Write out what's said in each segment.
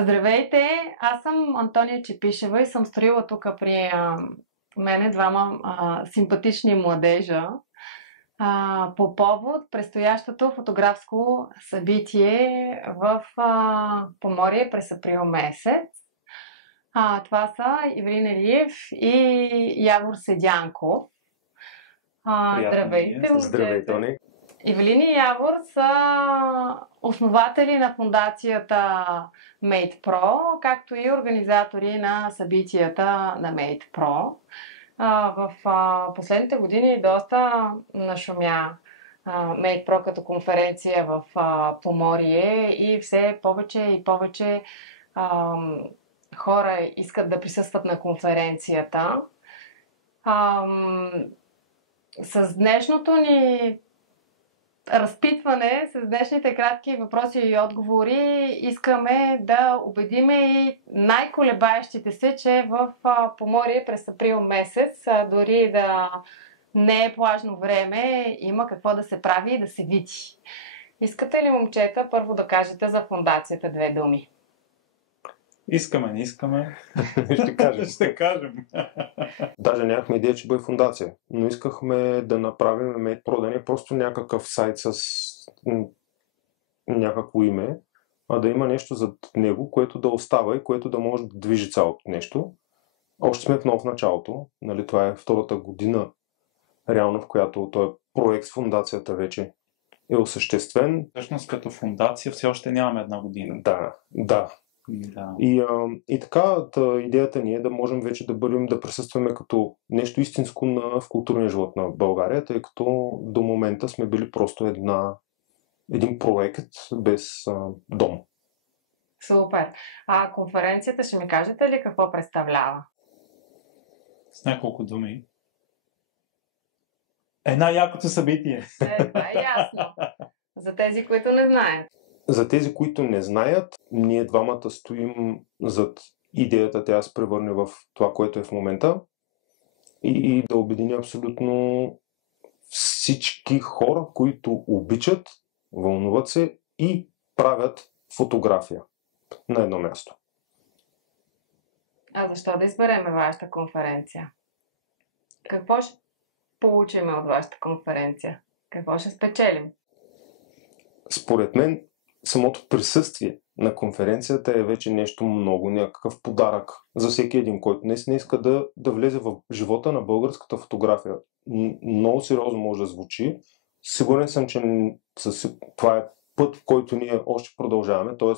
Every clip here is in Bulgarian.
Здравейте, аз съм Антония Чепишева и съм строила тук при мене двама симпатични младежа по повод предстоящото фотографско събитие в Поморие през април месец. Това са Ивелин Илиев и Явор Седянков. Здравейте, момчета! Здравейте! Ивелин и Явор са основатели на фондацията Made Pro, както и организатори на събитията на Made Pro. В последните години доста нашумя Made Pro като конференция в Поморие и все повече и повече хора искат да присъстват на конференцията. С днешното ни разпитване, с днешните кратки въпроси и отговори, искаме да убедиме и най-колебаещите се, че в Поморие през април месец, дори да не е плажно време, има какво да се прави и да се види. Искате ли, момчета, първо да кажете за фондацията две думи? Искаме, не искаме. Ще кажем. Даже нямахме идея, че бъде фондация, но искахме да направим Made Pro, да не е просто някакъв сайт с някакво име, а да има нещо зад него, което да остава и което да може да движи цялото нещо. Още сме много в началото. Нали, това е втората година, реално, в която този проект с фондацията вече е осъществен. Всъщност като фондация все още нямаме една година. Да. И така, идеята ни е да можем вече да присъстваме като нещо истинско в културния живот на България, тъй като до момента сме били просто един проект без дом. Супер! Конференцията, ще ми кажете ли какво представлява? С няколко думи. Най-якото събитие. Това е ясно. За тези, които не знаят. За тези, които не знаят, ние двамата стоим зад идеята тя се превърне в това, което е в момента и да обедини абсолютно всички хора, които обичат, вълнуват се и правят фотография на едно място. Защо да избереме вашата конференция? Какво ще получим от вашата конференция? Какво ще спечелим? Според мен, самото присъствие на конференцията е вече нещо много, някакъв подарък за всеки един, който не иска да влезе в живота на българската фотография. Много сериозно може да звучи. Сигурен съм, че това е път, в който ние още продължаваме, т.е.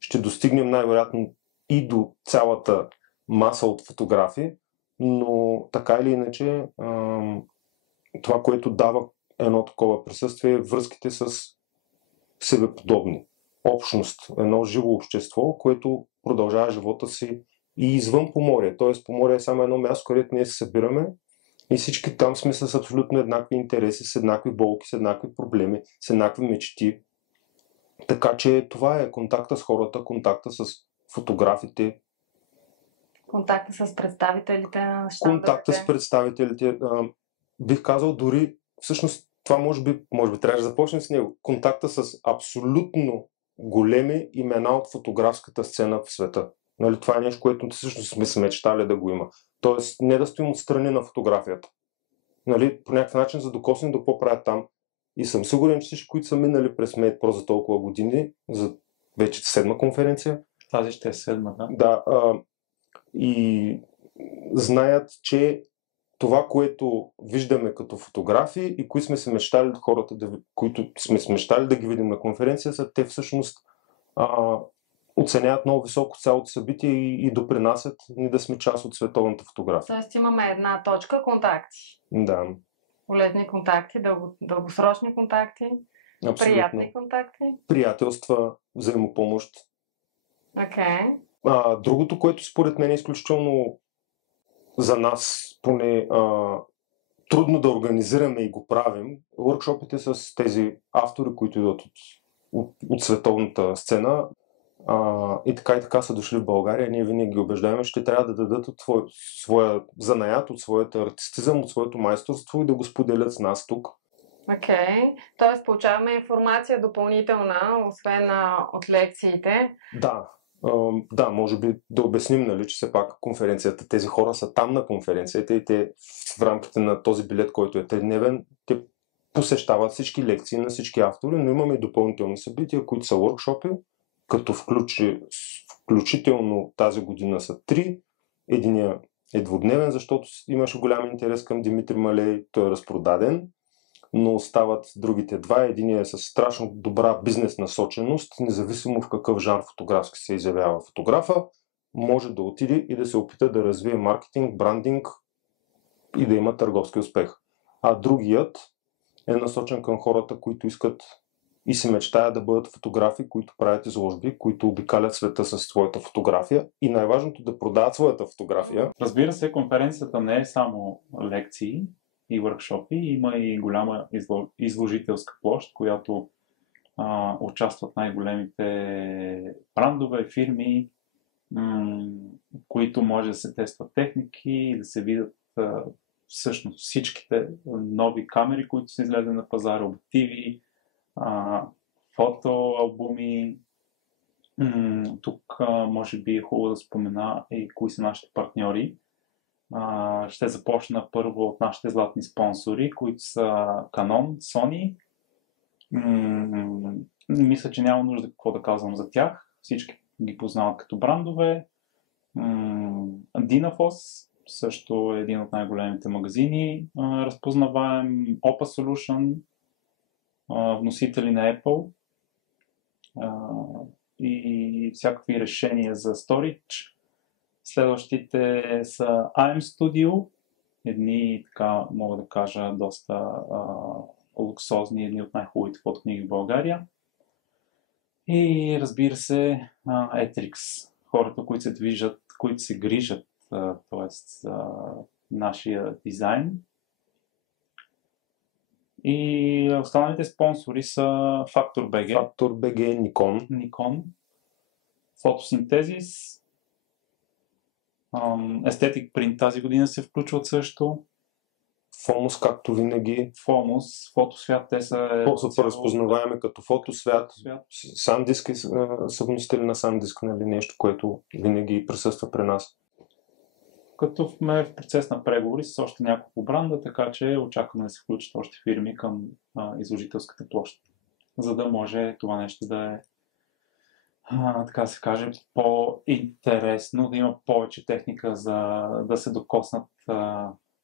ще достигнем най-вероятно и до цялата маса от фотографии, но така или иначе това, което дава едно такова присъствие, е връзките с себеподобни. Общност, едно живо общество, което продължава живота си и извън Поморие. Тоест Поморие е само едно място, където ние се събираме и всички там сме с абсолютно еднакви интереси, с еднакви болки, с еднакви проблеми, с еднакви мечти. Така че това е контакта с хората, контакта с фотографите. Контакта с представителите на щандовете. Контакта с представителите. Бих казал дори, всъщност това може би трябва да започнем с него. Контакта с абсолютно големи имена от фотографската сцена в света. Нали, това е нещо, което всъщност сме се мечтали да го има. Тоест не да стоим отстрани на фотографията. Нали, по някакъв начин за да докоснем да по-правят там. И съм сигурен, че всички, които са минали през Made Pro за толкова години, за вече 7-ма конференция. Тази ще е 7-ма, да? Да. И знаят, че това, което виждаме като фотографии и които сме се мечтали хората, които сме се мечтали да ги видим на конференцията, те всъщност оценяват много високо цялото събитие и допринасят ни да сме част от световната фотография. Тоест имаме една точка контакти. Да. Полезни контакти, дългосрочни контакти, абсолютно. Приятни контакти. Приятелства, взаимопомощ. Okay. Другото, което според мен е изключително за нас поне трудно да организираме и го правим, workshopите с тези автори, които идват от световната сцена и така са дошли в България, ние винаги ги убеждаваме, ще трябва да дадат от своя занаят, от своята артистизъм, от своето майсторство и да го споделят с нас тук. Окей. Тоест получаваме информация допълнителна, освен от лекциите. Да. Да, може би да обясним, нали, че все пак конференцията, тези хора са там на конференцията и те в рамките на този билет, който е 3-дневен, те посещават всички лекции на всички автори, но имаме и допълнителни събития, които са workshop-и, като включително тази година са 3. Единия е двудневен, защото имаше голям интерес към Димитри Малей, той е разпродаден, но остават другите два. Единият е с страшно добра бизнес насоченост, независимо в какъв жанр фотографски се изявява фотографа, може да отиде и да се опита да развие маркетинг, брандинг и да има търговски успех. А другият е насочен към хората, които искат и се мечтаят да бъдат фотографи, които правят изложби, които обикалят света със своята фотография и най-важното да продават своята фотография. Разбира се, конференцията не е само лекции и въркшопи, има и голяма изложителска площ, която участват най-големите брандове, фирми, които може да се тестват техники, да се видят всъщност всичките нови камери, които са излезли на пазара, обективи, фотоалбуми. Тук може би е хубаво да спомена и кои са нашите партньори. Ще започна първо от нашите златни спонсори, които са Canon, Sony. Мисля, че няма нужда какво да казвам за тях. Всички ги познават като брандове. Dynafos също е един от най-големите магазини. Разпознаваем Oppa Solution, вносители на Apple и всякакви решения за storage. Следващите са IM Studio, едни, така мога да кажа, доста луксозни, едни от най-хубавите фотокниги в България. И разбира се, Etrix, хората, които се движат, които се грижат, т.е. нашия дизайн. И останалите спонсори са FactorBG, Nikon, Photosynthesis, Aesthetic Print тази година се включват също. Фомус, както винаги. Фомус, Фотосвят, те са... По-супер разпознаваеме като Фотосвят. SanDisk са вносители на SanDisk, нали, нещо, което винаги присъства при нас. Като сме в процес на преговори с още няколко бранда, така че очакваме да се включат още фирми към изложителската площ, за да може това нещо да е, така се каже, по-интересно, да има повече техника, за да се докоснат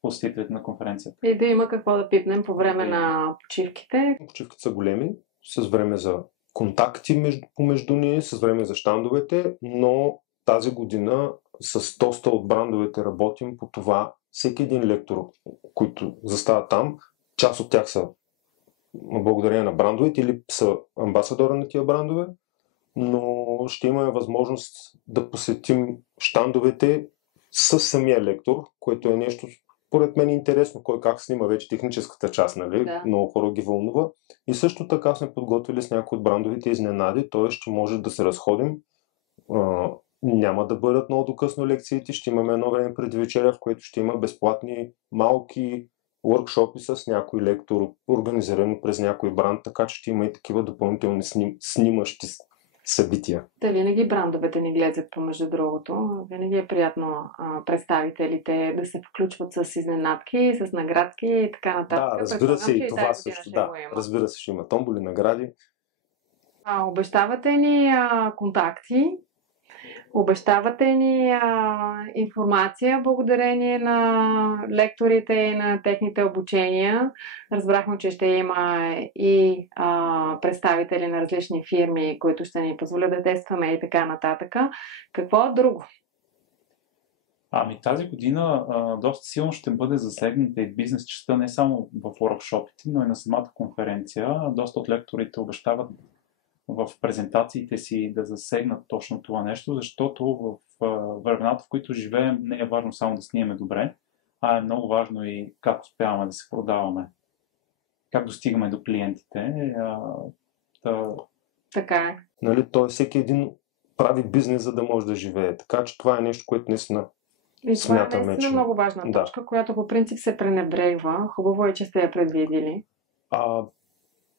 посетителите на конференцията. И да има какво да пипнем по време на почивките. Почивките са големи, с време за контакти помежду ни, с време за щандовете, но тази година с доста от брандовете работим по това. Всеки един лектор, които застават там, част от тях са благодарение на брандовете или са амбасадори на тия брандове, но ще имаме възможност да посетим щандовете с самия лектор, което е нещо, според мен, интересно, кой как снима вече техническата част, нали? Да. Много хора ги вълнува. И също така сме подготвили с някои от брандовите изненади, т.е. ще може да се разходим. Няма да бъдат много докъсно лекциите, ще имаме едно време преди вечеря, в което ще има безплатни малки workshopи с някой лектор, организирани през някой бранд, така че ще има и такива допълнителни снимащи събития. Да, винаги брандовете ни гледат помежду другото. Винаги е приятно представителите да се включват с изненадки, с наградки и така нататък. Да, разбира се, и това също. Да, разбира се, ще има томболи, награди. Обещавате ни контакти, обещавате ни информация благодарение на лекторите и на техните обучения. Разбрахме, че ще има и представители на различни фирми, които ще ни позволят да тестваме и така нататък. Какво друго? Тази година доста силно ще бъде засегната и бизнес частта не само в workshopите, но и на самата конференция. Доста от лекторите обещават в презентациите си да засегнат точно това нещо, защото в времената, в които живеем, не е важно само да снимаме добре, а е много важно и как успяваме да се продаваме, как достигаме до клиентите. Така е. Нали, всеки един прави бизнес, за да може да живее. Така че това е нещо, което наистина смятаме. И това е наистина много важна точка, която по принцип се пренебрегва. Хубаво е, че сте я предвидили.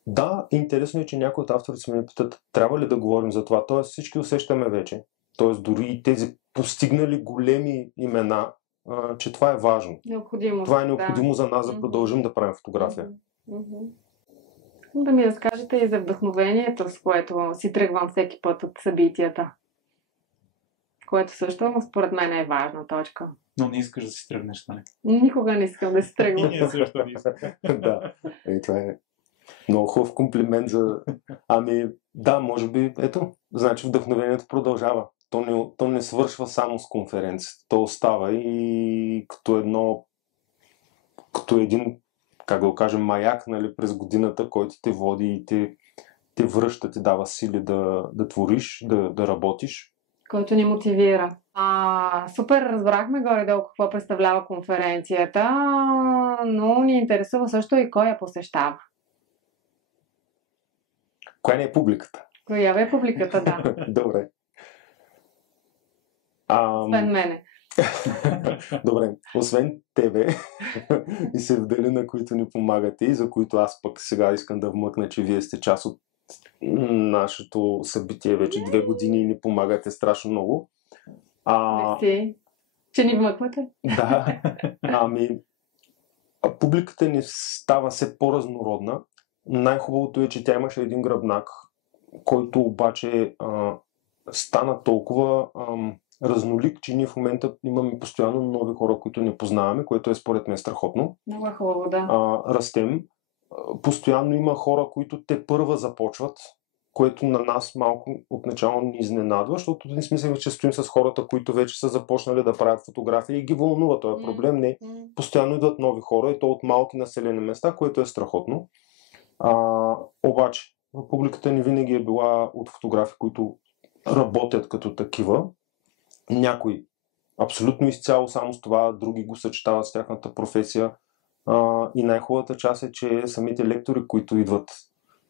Да, интересно е, че някои от авторите ме питат, трябва ли да говорим за това. Тоест всички усещаме вече. т.е. дори и тези постигнали големи имена, че това е важно. Необходимо. Това е необходимо за нас да продължим да правим фотография. Да ми разкажете и за вдъхновението, с което си тръгвам всеки път от събитията. Което също, според мен, е важна точка. Но не искаш да си тръгнеш, нали? Никога не искам да си тръгвам. Ние също не искаме. Да, това е много хубав комплимент за... Да, може би, ето, значи вдъхновението продължава. То не свършва само с конференцията. То остава и като един, как да го кажем, маяк, нали, през годината, който те води и те връща, ти дава сили да твориш, да работиш. Който ни мотивира. Супер, разбрахме горе-долу какво представлява конференцията, но ни интересува също и кой я посещава. Коя не е публиката? Коя е публиката, да. Добре. Освен мене. Добре, освен тебе и Севделина, които ни помагате и за които аз пък сега искам да вмъкна, че вие сте част от нашето събитие вече 2 години и ни помагате страшно много. Мерси, че ни вмъквате. Да, публиката ни става все по-разнородна. Най-хубавото е, че тя имаше един гръбнак, който обаче стана толкова разнолик, че ние в момента имаме постоянно нови хора, които не познаваме, което е според мен страхотно. Много е хубаво, да. Растем. Постоянно има хора, които те първа започват, което на нас малко отначало ни изненадва, защото не смисъл, че стоим с хората, които вече са започнали да правят фотографии и ги вълнува този проблем. Не, постоянно идват нови хора и то от малки населени места, което е страхотно. Обаче, публиката ни винаги е била от фотографи, които работят като такива. Някои абсолютно изцяло само с това, други го съчетават с тяхната професия. И най-хубавата част е, че самите лектори, които идват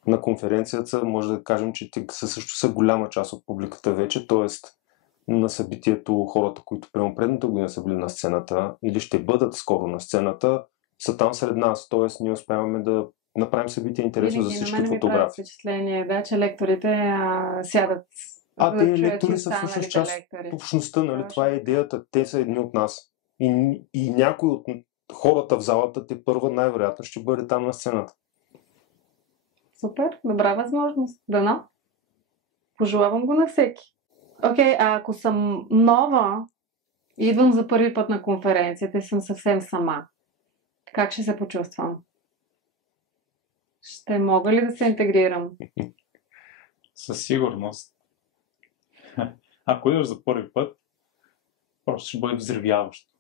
на конференцията, може да кажем, че те също са голяма част от публиката вече, т.е. на събитието хората, които прямо предната година са били на сцената или ще бъдат скоро на сцената, са там сред нас, т.е. ние успяваме да направим събитие интересно за всички фотографи. На мен ми прави впечатление, да, че лекторите сядат. Тези лектори са всъщност част от общността, нали? Това е идеята. Те са едни от нас. И някой от хората в залата те първа най-вероятно ще бъде там на сцената. Супер, добра възможност. Дано. Пожелавам го на всеки. Окей, ако съм нова и идвам за първи път на конференцията и съм съвсем сама, как ще се почувствам? Ще мога ли да се интегрирам? Със сигурност. Ако идваш за първи път, просто ще бъде взривяващо.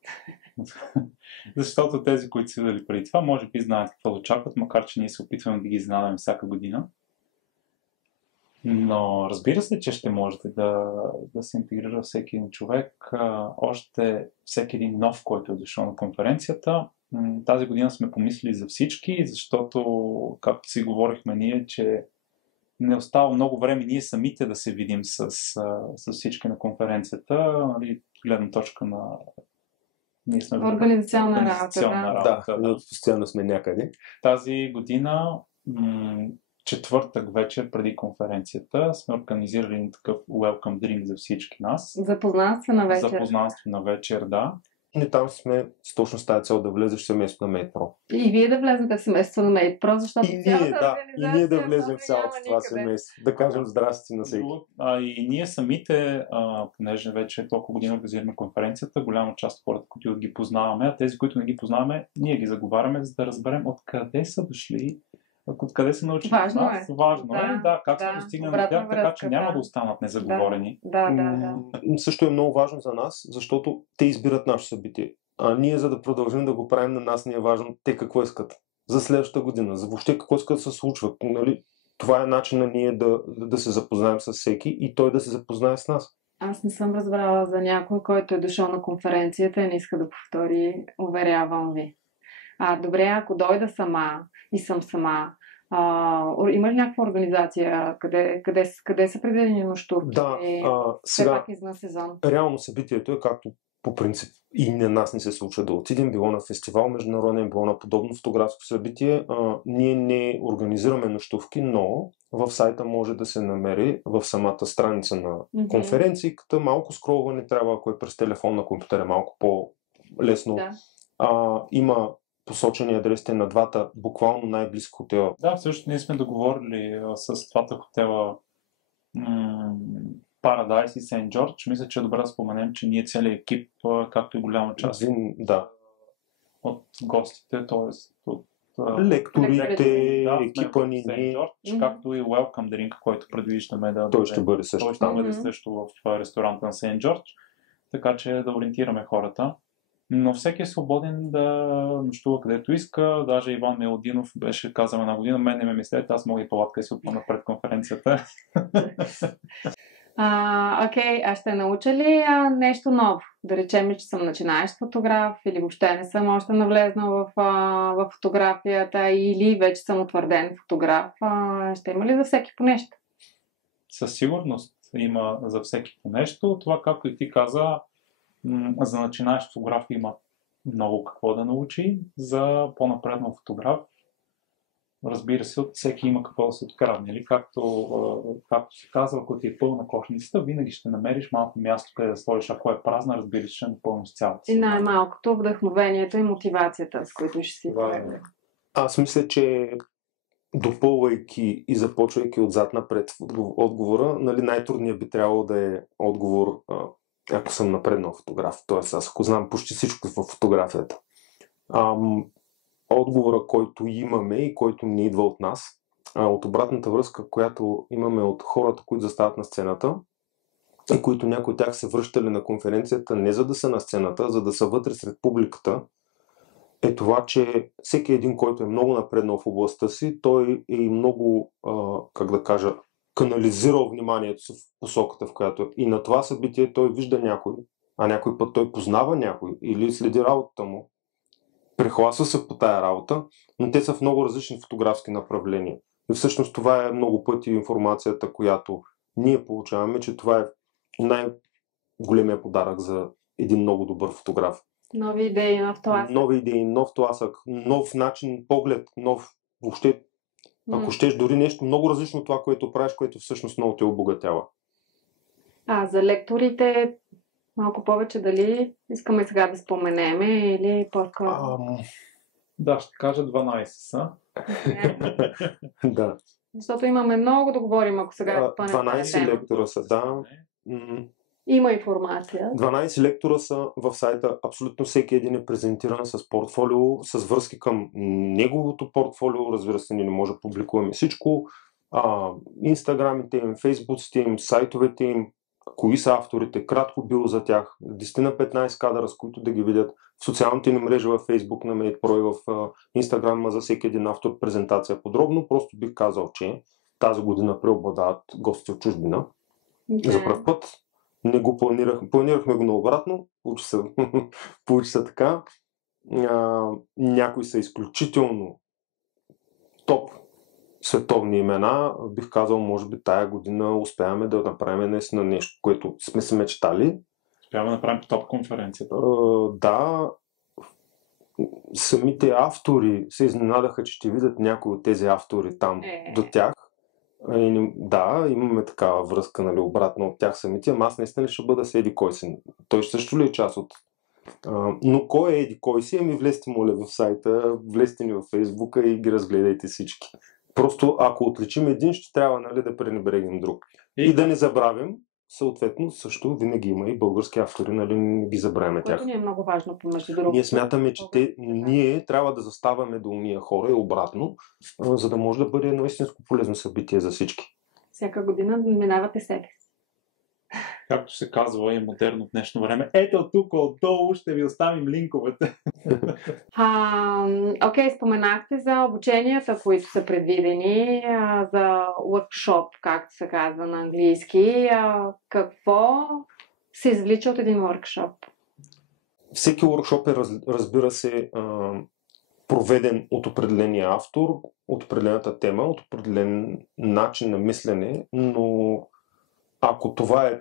Защото тези, които са идвали преди това, може би знаят какво да очакват, макар че ние се опитваме да ги изненадаме всяка година. Но разбира се, че ще можете да се интегрира всеки един човек. Още всеки един нов, който е дошъл на конференцията. Тази година сме помислили за всички, защото, както си говорихме ние, че не остава много време ние самите да се видим с всички на конференцията. Нали, гледна точка на... Ние сме организационна работа. Да, постоянно сме някъде. Тази година, четвъртък вечер преди конференцията, сме организирали такъв welcome drink за всички нас. Запознанствена вечер. Запознанствена вечер, да. И там сме с точно с тази цел да влезеш в семейството на MadePro. И вие да влезете в семейството на MadePro, защото и ние да влезем в цялото това семейство. Да кажем здрасти на всеки. И ние самите, понеже вече толкова години организираме конференцията, голяма част от хората, които ги познаваме, а тези, които не ги познаваме, ние ги заговаряме, за да разберем откъде са дошли, откъде са научили. Важно нас. Е. Важно е, да, как сме достигнали до тях, така че няма да останат незаговорени. Да. Също е много важно за нас, защото те избират нашето събитие. А ние, за да продължим да го правим, на нас ни е важно те какво искат за следващата година, за въобще какво искат да се случва. Нали? Това е начинът на ние да се запознаем с всеки и той да се запознае с нас. Аз не съм разбрала за някой, който е дошъл на конференцията и не иска да повтори, уверявам ви. Добре, ако дойда сама и съм сама, има ли някаква организация, къде са предвидени нощувки? Да, все пак извън сезон. Реално събитието е, както по принцип и на нас не се случва да отидем, било на фестивал международен, било на подобно фотографско събитие. Ние не организираме нощувки, но в сайта може да се намери в самата страница на конференцията. Малко скролване трябва, ако е през телефон на компютър, е малко по-лесно. Да. Има посочени адресите на двата буквално най-близки хотела. Да, всъщност ние сме договорили с двата хотела Paradise и Сент Джордж. Мисля, че е добре да споменем, че ние целият екип, както и голяма част от гостите, т.е. от лекторите, екипа ни, Сент Джордж, както и Welcome Drink, който предвиждаме да той ще бъде също. Той ще бъде също в ресторанта на Сент Джордж, така че да ориентираме хората. Но всеки е свободен да нощува където иска. Даже Иван Мелодинов беше казал една година, мен не ме мислете, аз мога и палатка и се отпъна пред конференцията. Окей, аз ще науча ли нещо ново? Да речем, че съм начинаещ фотограф или въобще не съм още навлезнал в фотографията или вече съм утвърден фотограф. Ще има ли за всеки по нещо? Със сигурност има за всеки по нещо. Това, както и ти каза, за начинаещ фотограф има много какво да научи. За по-напреднал фотограф, разбира се, от всеки има какво да се открадне. Както се казва, ако ти е пълна кошницата, винаги ще намериш малко място, къде да сложиш. Ако е празна, разбира се, ще напълно с цялата. И най-малкото вдъхновението и мотивацията, с които ще си поеме. Аз мисля, че допълвайки и започвайки отзад напред в отговора, най-трудният би трябвало да е отговор, ако съм напреднал фотограф. Тоест, аз ако знам почти всичко в фотографията. Отговора, който имаме и който не идва от нас, от обратната връзка, която имаме от хората, които застават на сцената и които някои от тях се връщали на конференцията не за да са на сцената, а за да са вътре сред публиката, е това, че всеки един, който е много напреднал в областта си, той е и много, канализирал вниманието си в посоката, в която е. И на това събитие той вижда някой, а някой път той познава някой или следи работата му. Прехласва се по тая работа, но те са в много различни фотографски направления. И всъщност това е много пъти информацията, която ние получаваме, че това е най-големия подарък за един много добър фотограф. Нови идеи, нов тласък. Нови идеи, нов тласък, нов начин, поглед, въобще, ако щеш, дори нещо много различно от това, което правиш, което всъщност много те обогатява. За лекторите малко повече дали искаме сега да споменеме или по-скоро? Да, ще кажа 12 са. Да. Защото имаме много да говорим, ако сега 12 лектора са, да. Има информация. 12 лектора са в сайта. Абсолютно всеки един е презентиран с портфолио, с връзки към неговото портфолио. Разбира се, ние не може да публикуваме всичко. Инстаграмите им, фейсбуците им, сайтовете им, кои са авторите, кратко било за тях, 10 на 15 кадъра, с които да ги видят в социалните ни мрежи във Facebook на MadePro и в Instagram за всеки един автор презентация подробно. Просто бих казал, че тази година преобладават гости от чужбина. За пръв път. Не го планирахме го наобратно, получи се така. Някои са изключително топ световни имена. Бих казал, може би тая година успяваме да направим наистина нещо, което сме се мечтали. Успяваме да направим топ конференцията. Да. Самите автори се изненадаха, че ще видят някои от тези автори там до тях. Да, имаме такава връзка, обратно от тях самите, ама аз наистина ще бъда с еди кой си. Той също ли е част от... но кой е еди кой си? Влезте, моля, в сайта, влезте ни в Фейсбука и ги разгледайте всички. Просто ако отличим един, ще трябва да пренебрегнем друг. И да не забравим, съответно, също винаги има и български автори, не ги забравяме тях. Което ни е много важно, помежду другото. Ние смятаме, че ние трябва да заставаме до уния хора и обратно, за да може да бъде едно истинско полезно събитие за всички. Всяка година минавате себе си. Както се казва и модерно в днешно време. Ето тук отдолу ще ви оставим линковете. Окей, споменахте за обученията, които са предвидени, за workshop, както се казва на английски. Какво се извлича от един workshop? Всеки workshop е, разбира се, проведен от определения автор, от определената тема, от определен начин на мислене, но ако това е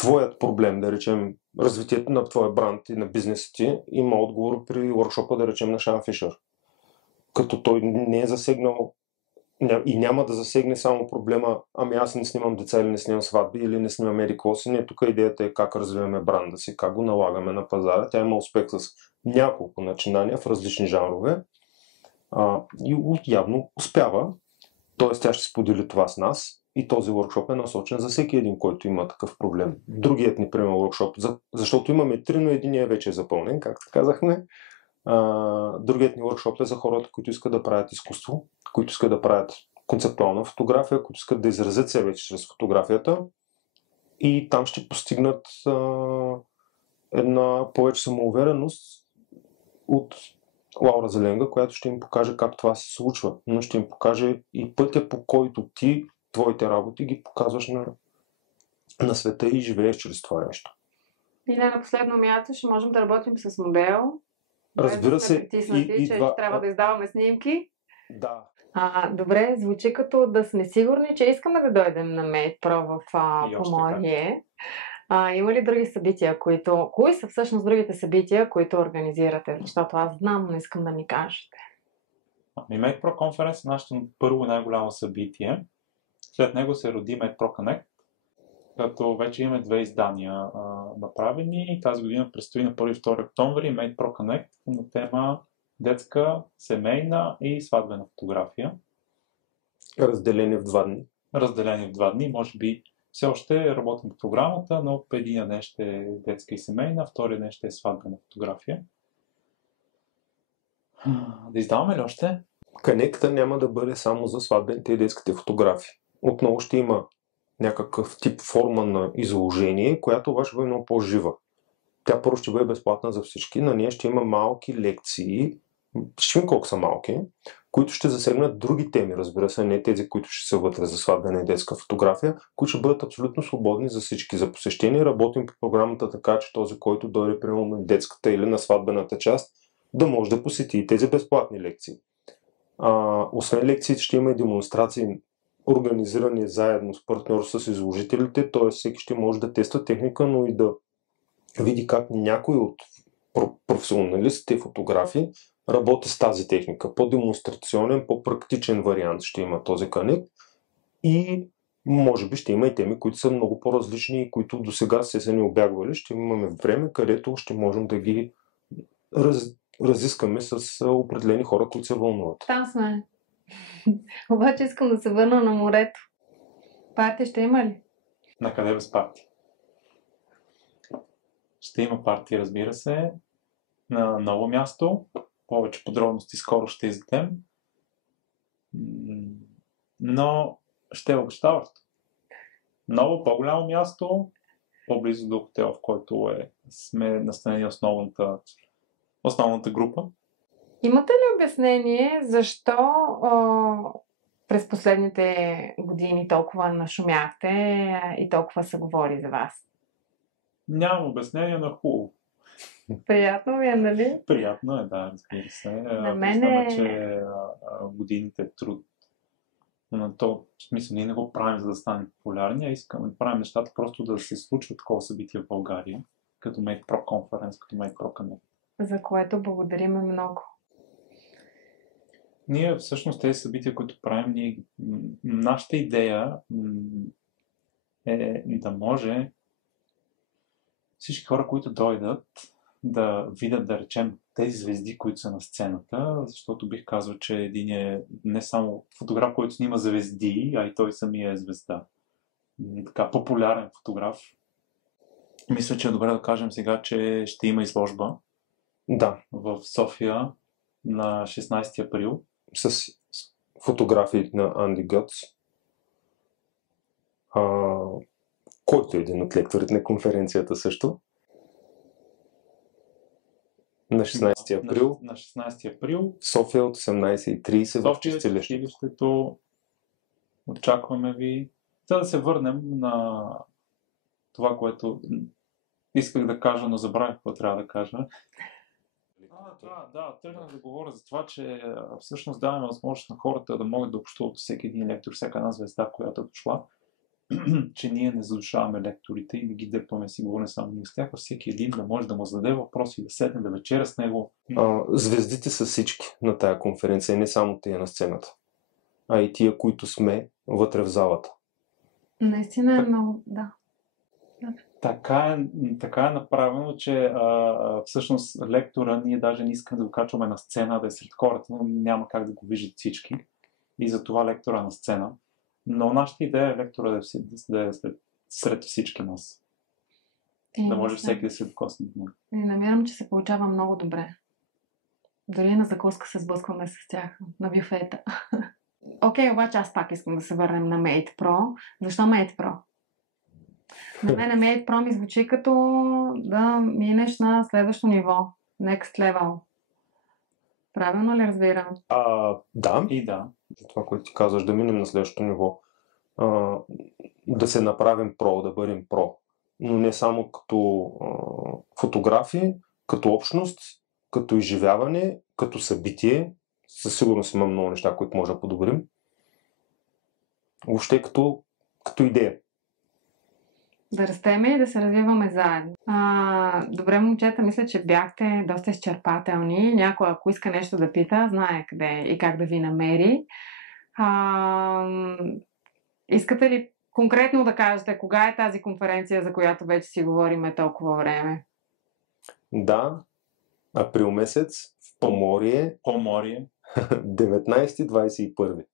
твоят проблем, да речем, развитието на твоя бранд и на бизнеса ти, има отговор при workshop-а, да речем, на Шан Фишер. Като той не е засегнал и няма да засегне само проблема, ами аз не снимам деца или не снимам сватби или не снимам еди-какво. Не, тук идеята е как развиваме бранда си, как го налагаме на пазара. Тя има успех с няколко начинания в различни жанрове и явно успява. Тоест тя ще сподели това с нас и този workshop е насочен за всеки един, който има такъв проблем. Другият ни, пример, workshop, защото имаме 3, но единия вече е запълнен, както казахме. Другият ни workshop е за хората, които искат да правят изкуство, които искат да правят концептуална фотография, които искат да изразят себе чрез фотографията и там ще постигнат една повече самоувереност от Лаура Зеленга, която ще им покаже как това се случва, но ще им покаже и пътя, по който ти, твоите работи ги показваш на света и живееш чрез това нещо. И не на последно място ще можем да работим с модел. Разбира се. И че трябва да издаваме снимки. Да. Добре, звучи като да сме сигурни, че искаме да дойдем на Made Pro в Поморие. Има ли други събития, кои са всъщност другите събития, които организирате? Защото аз знам, но искам да ми кажете. Made Pro Conference е нашето първо най-голямо събитие. След него се роди Made Pro Connect, като вече имаме 2 издания направени. Тази година предстои на 1-2 октомври Made Pro Connect на тема детска, семейна и сватбена фотография. Разделени в 2 дни. Разделени в 2 дни. Може би все още работим по програмата, но един ден ще е детска и семейна, втория ден ще е сватбена фотография. Да издаваме ли още? Connect няма да бъде само за сватбените и детските фотографии. Отново ще има някакъв тип форма на изложение, която обаче бъде много по-жива. Тя първо ще бъде безплатна за всички. На нея ще има малки лекции, ще видим колко са малки, които ще засегнат други теми, разбира се, не тези, които ще са вътре за сватбена и детска фотография, които ще бъдат абсолютно свободни за всички за посещение. Работим по програмата така, че този, който дойде примерно на детската или на сватбената част, да може да посети и тези безплатни лекции. Освен лекциите ще има и демонстрации, организирани заедно с партньорство с изложителите, т.е. всеки ще може да тества техника, но и да види как някой от професионалистите и фотографи работи с тази техника. По-демонстрационен, по-практичен вариант ще има този Connect и може би ще има и теми, които са много по-различни и които до сега са ни обягвали. Ще имаме време, където ще можем да ги разискаме с определени хора, които се вълнуват. Там сме. Обаче искам да се върна на морето. Парти ще има ли? На къде без парти? Ще има парти, разбира се, на ново място. Повече подробности скоро ще издадем. Но ще е обещаващо. Ново, по-голямо място, по-близо до хотела, в който сме настанени основната група. Имате ли обяснение защо през последните години толкова нашумяхте и толкова се говори за вас? Нямам обяснение, но хубаво. Приятно ви е, нали? Приятно е, да, разбира се. На мен че годините труд. Но то, в смисъл, ние не го правим, за да станем популярни, а искаме да правим нещата просто да се случва такова събитие в България, като Made Pro Conference, като Made Pro Connect. За което благодарим много. Ние всъщност тези събития, които правим, нашата идея е да може всички хора, които дойдат, да видят, да речем, тези звезди, които са на сцената, защото бих казал, че един е не само фотограф, който снима звезди, а и той самия е звезда. Така популярен фотограф. Мисля, че е добре да кажем сега, че ще има изложба. Да. В София на 16 април. С фотографии на Анди Гътс, който е един от лекторите на конференцията също. На 16 април. На 16 април. София от 18:30 в чистилището. Очакваме ви. За да се върнем на това, което исках да кажа, но забравих какво трябва да кажа. Тръгнах да говоря за това, че всъщност даваме възможност на хората да могат да общуват всеки един лектор, всяка една звезда, която е дошла. че ние не задушаваме лекторите и не ги дърпаме си говорим само ние с тях, а всеки един да може да му зададе въпроси, да седне, да вечеря с него. Звездите са всички на тая конференция, не само тия на сцената, а и тия, които сме вътре в залата. Наистина е много, да. Така е направено, че всъщност лектора ние даже не искаме да го качваме на сцена, да е сред хората, но няма как да го виждат всички. И затова лектора на сцена. Но нашата идея е лектора да е сред всички нас. Да може всеки да се докосне до него. И намирам, че се получава много добре. Дори на закуска се сблъскваме с тях, на бюфета. Окей, обаче аз пак искам да се върнем на Made Pro. Защо Made Pro? На мен Made Pro ми звучи като да минеш на следващо ниво. Next level. Правилно ли разбирам? Да. И да. Това, което ти казваш, да минем на следващото ниво. Да се направим про, да бъдем про. Но не само като фотографии, като общност, като изживяване, като събитие. Със сигурност има много неща, които може да подобрим. Въобще като идея. Да растеме и да се развиваме заедно. Добре, момчета, мисля, че бяхте доста изчерпателни. Някой, ако иска нещо да пита, знае къде и как да ви намери. Искате ли конкретно да кажете кога е тази конференция, за която вече си говориме толкова време? Да, април месец в Поморие. 19-21.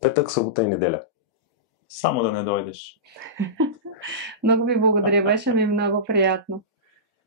Петък, събота и неделя. Само да не дойдеш. Много ви благодаря, беше ми много приятно.